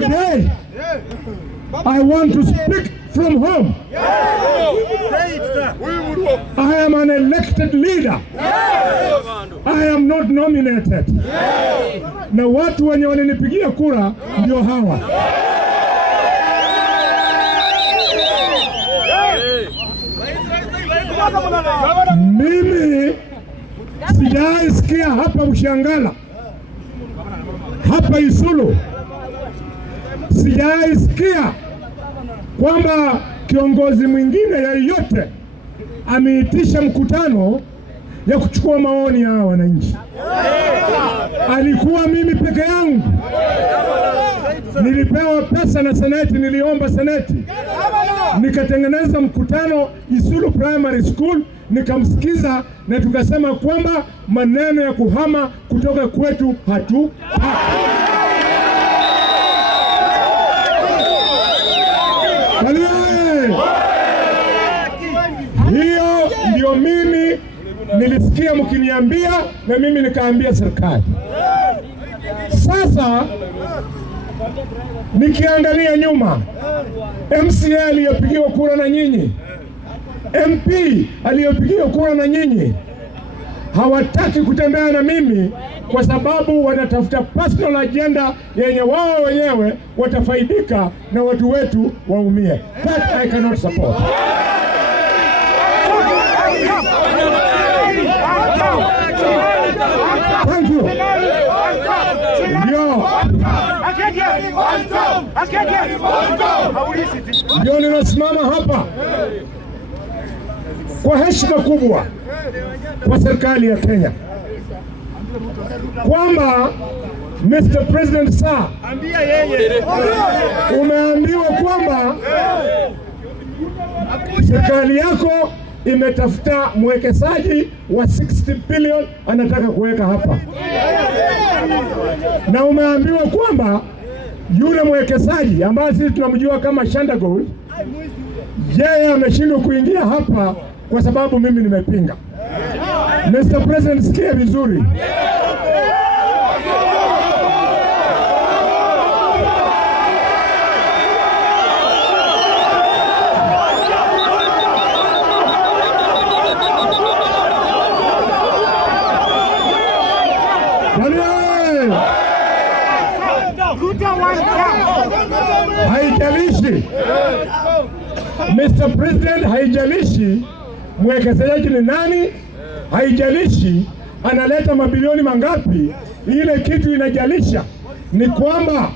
Today, I want to speak from home. I am an elected leader. I am not nominated. Na watu wenye walinipigia kura ndio hawa. Mimi sijaisikia hapa Mshangala, hapa Isulu, sijaisikia kwamba kiongozi mwingine yeyote ameitisha mkutano ya kuchukua maoni ya wananchi. Alikuwa mimi peke yangu. Nilipewa pesa na seneti, niliomba seneti, nikatengeneza mkutano Isulu Primary School, nikamsikiza na tukasema kwamba maneno ya kuhama kutoka kwetu hatu. Hiyo ndio mimi nilisikia mkiniambia na mimi nikaambia serikali. Sasa nikiangalia nyuma, MCA aliyopigiwa kura na nyinyi, MP aliyopigiwa kura na nyinyi, hawataki kutembea na mimi kwa sababu wanatafuta personal agenda yenye wao wenyewe watafaidika na watu wetu waumie. That I cannot support. Thank you. Ndio ninasimama hapa kwa heshima kubwa kwa serikali ya Kenya kwamba Mr. President sir, umeambiwa kwamba serikali yako imetafuta mwekezaji wa 60 billion anataka kuweka hapa, na umeambiwa kwamba yule mwekezaji ambaye sisi tunamjua kama Shanda Gold, yeye ameshindwa kuingia hapa kwa sababu mimi nimepinga. Mr. President, sikia vizuri. Haijalishi Mr. President, haijalishi mwekezaji ni nani, haijalishi analeta mabilioni mangapi, ile kitu inajalisha ni kwamba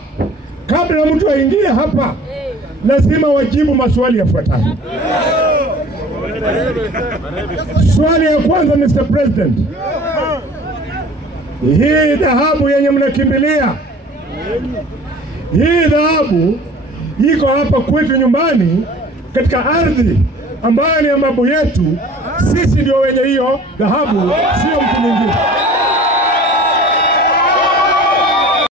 kabla mtu aingie hapa lazima wajibu maswali yafuatayo. Swali ya kwanza, Mr. President, hii dhahabu yenye mnakimbilia, hii dhahabu iko hapa kwetu nyumbani katika ardhi ambayo ni ya mababu yetu. Sisi ndio wenye hiyo dhahabu, sio mtu mwingine.